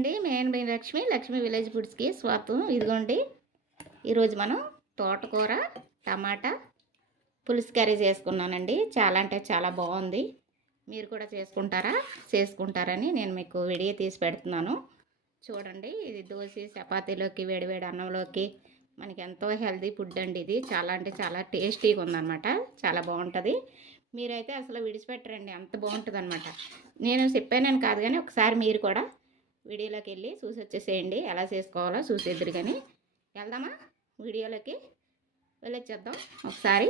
అండి నేను మీ లక్ష్మి లక్ష్మి విలేజ్ ఫుడ్స్కి స్వాగతం ఇదిగోండి ఈరోజు మనం తోటకూర టమాటా పులుసు కర్రీ చేసుకున్నానండి. చాలా అంటే చాలా బాగుంది. మీరు కూడా చేసుకుంటారా? చేసుకుంటారని నేను మీకు వీడియో తీసి పెడుతున్నాను. చూడండి ఇది దోశ చపాతీలోకి వేడివేడి అన్నంలోకి మనకి ఎంతో హెల్తీ ఫుడ్ అండి ఇది. చాలా అంటే చాలా టేస్టీగా ఉందన్నమాట. చాలా బాగుంటుంది. మీరైతే అసలు విడిచిపెట్టరండి. అంత బాగుంటుంది అనమాట నేను చెప్పానని కాదు కానీ ఒకసారి మీరు కూడా వీడియోలోకి వెళ్ళి చూసి వచ్చేసేయండి ఎలా చేసుకోవాలో చూసేద్దరు కానీ వెళ్దామా? వీడియోలోకి వెళ్ళొచ్చేద్దాం. ఒకసారి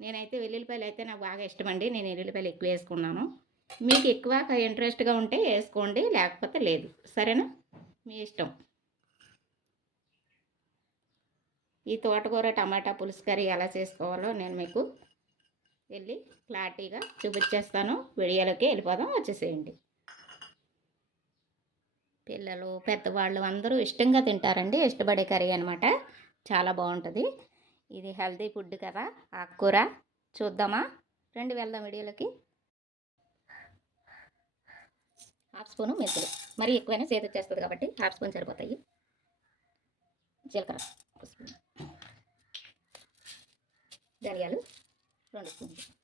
నేనైతే వెల్లుల్లిపాయలు అయితే నాకు బాగా ఇష్టం అండి నేను వెల్లుల్లిపాయలు ఎక్కువ వేసుకున్నాను. మీకు ఎక్కువ ఇంట్రెస్ట్గా ఉంటే వేసుకోండి. లేకపోతే లేదు. సరేనా? మీ ఇష్టం. ఈ తోటకూర టమాటా పులుసు కర్రీ ఎలా చేసుకోవాలో నేను మీకు వెళ్ళి క్లారిటీగా చూపించేస్తాను. వీడియోలోకి వెళ్ళిపోదాం. వచ్చేసేయండి. పిల్లలు పెద్దవాళ్ళు అందరూ ఇష్టంగా తింటారండి. ఇష్టపడే కర్రీ అనమాట చాలా బాగుంటుంది. ఇది హెల్దీ ఫుడ్ కదా. ఆకుకూర చూద్దామా? రెండు వెళ్దాం వీడియోలకి. హాఫ్ స్పూను మెంతులు. మరి ఎక్కువైనా సేద వచ్చేస్తుంది కాబట్టి హాఫ్ స్పూన్ సరిపోతాయి. జీలకర్ర ఒక స్పూన్. ధనియాలు రెండు స్పూన్లు.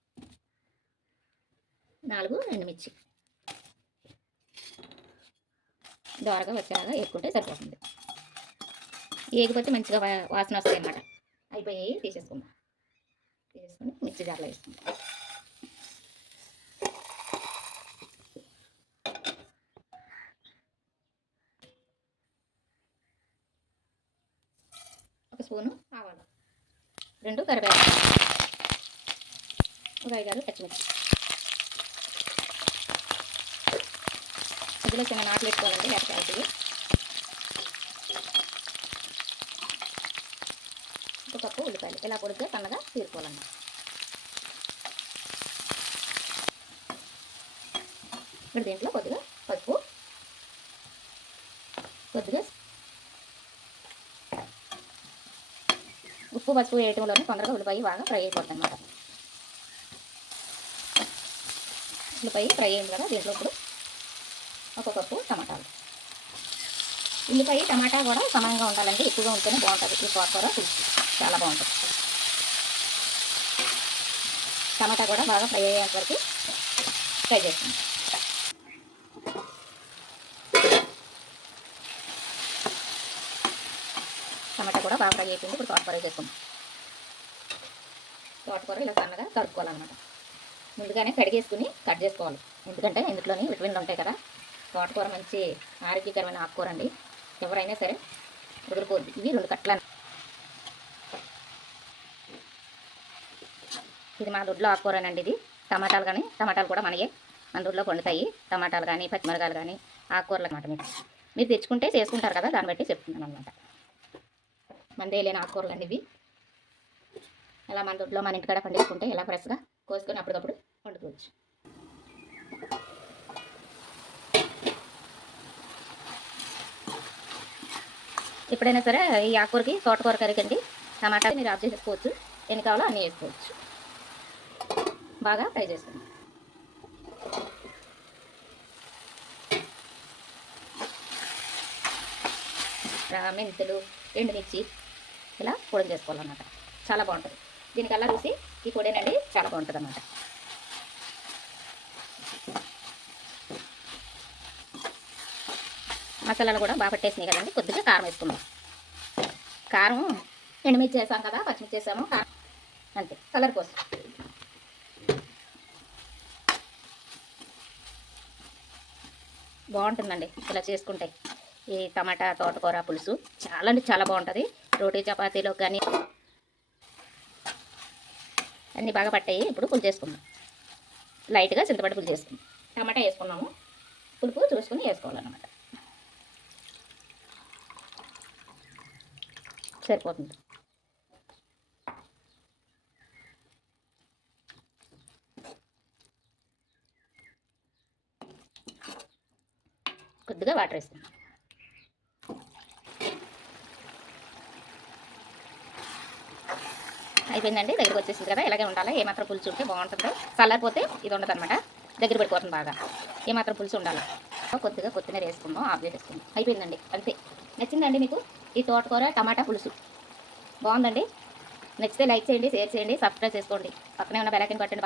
నాలుగు ఎండుమిర్చి. దోరగా వచ్చేలాగా వేసుకుంటే సరిపోతుంది. ఏగిపోతే మంచిగా వా- వాసన వస్తాయి అన్నమాట. అయిపోయి తీసేసుకుందాం. తీసేసుకుని మిక్సీ జార్లో వేసుకుందాం. ఒక స్పూను ఆవాలు. రెండు కరివేపాకు. ఒక ఐదారు పచ్చిమిర్చి. ఇందులో చిన్న నాట్లు పెట్టుకోవాలండి లేకపోతే ఒక కప్పు ఉల్లిపాయలు ఇలా పొడిగ్గా సన్నగా తీరుకోవాలన్నమాట. ఇప్పుడు దీంట్లో కొద్దిగా పసుపు కొద్దిగా ఉప్పు పసుపు వేయటంలోనే తొందరగా ఉల్లిపాయ బాగా ఫ్రై అయిపోతుంది అన్నమాట. ఉల్లిపాయ ఫ్రై అయింది కదా దీంట్లో ఇప్పుడు ఒక కప్పు టమాటాలు. ఉల్లిపాయ టమాటా కూడా సమానంగా ఉండాలంటే ఎక్కువగా ఉంటేనే బాగుంటుంది. ఈ కూర పులుసు చాలా బాగుంటుంది. టమాటా కూడా బాగా ఫ్రై అయ్యేంత వరకు ఫ్రై చేస్తుంది టమాటా కూడా బాగా ఫ్రై అయిపోయింది. ఇప్పుడు తోటకూర చేసుకుందాం తోటకూర ఇలా సన్నగా తరుక్కోవాలన్నమాట ముందుగానే కడిగేసుకుని కట్ చేసుకోవాలి. ఎందుకంటే ఇందులోని విటమిన్లు ఉంటాయి కదా. తోటకూర మంచి ఆరోగ్యకరమైన ఆకుకూర అండి ఎవరైనా సరే వదులుకోవద్దు ఇవి రెండు కట్టలు ఇది మా దొడ్లో ఆకుకూరనండి ఇది. టమాటాలు కానీ టమాటాలు కూడా మనయే. మన దొడ్లో పండుతాయి. టమాటాలు కానీ పచ్చిమిరకాయలు కానీ ఆకుకూరలు అనమాట మీకు. మీరు తెచ్చుకుంటే చేసుకుంటారు కదా దాన్ని బట్టి చెప్తున్నాను అనమాట మందే లేని ఆకుకూరలు అండి ఇవి. అలా మన దొడ్లో మన ఇంటికాడ పండించుకుంటే ఇలా ఫ్రెష్గా కోసుకొని అప్పటికప్పుడు వండుకోవచ్చు. ఎప్పుడైనా సరే ఈ ఆకుకూరకి తోటకూర కర్రీకండి టమాటా మీరు ఆఫ్ చేసుకోవచ్చు. ఎన్ని కావాలో అన్నీ వేసుకోవచ్చు. బాగా ఫ్రై చేసుకోండి. మెంతులు ఎండుమిర్చి ఇలా పొడి చేసుకోవాలన్నమాట. చాలా బాగుంటుంది. దీనికల్లా రుచి ఈ పొడేనండి చాలా బాగుంటుంది అన్నమాట మసాలాలు కూడా బాగా పట్టేసినాయి కదండి. కొద్దిగా కారం వేసుకుందాం. కారం ఎండుమిర్చి వేసాం కదా పచ్చిమిర్చి వేసాము. కారం అంతే కలర్ కోసం. బాగుంటుందండి ఇలా చేసుకుంటే. ఈ టమాటా తోటకూర పులుసు చాలా అంటే చాలా బాగుంటుంది. రోటీ చపాతీలో కానీ అన్నీ బాగా పట్టాయి. ఇప్పుడు పులు చేసుకుందాం లైట్గా చింతపండు పులు చేసుకుందాం టమాటా వేసుకున్నాము. పులుపు చూసుకుని వేసుకోవాలన్నమాట. సరిపోతుంది. కొద్దిగా వాటర్ వేస్తాను అయిపోయిందండి. దగ్గరికి వచ్చేసింది కదా ఇలాగే ఉండాలి? ఏమాత్రం పులుసు ఉంటే బాగుంటుందో. చల్లారిపోతే ఇది ఉండదు అనమాట దగ్గర పడిపోతుంది బాగా. ఏమాత్రం పులుసు ఉండాలి? కొద్దిగా కొత్తిమీర వేసుకుందాం ఆఫ్ చేసేసుకుందాం అయిపోయిందండి. అంతే. నచ్చిందండి మీకు? ఈ తోటకూర టమాటా పులుసు. బాగుందండి? నచ్చితే లైక్ చేయండి షేర్ చేయండి సబ్స్క్రైబ్ చేసుకోండి. పక్కనే ఉన్న బెల్ ఐకాన్ కొట్టండి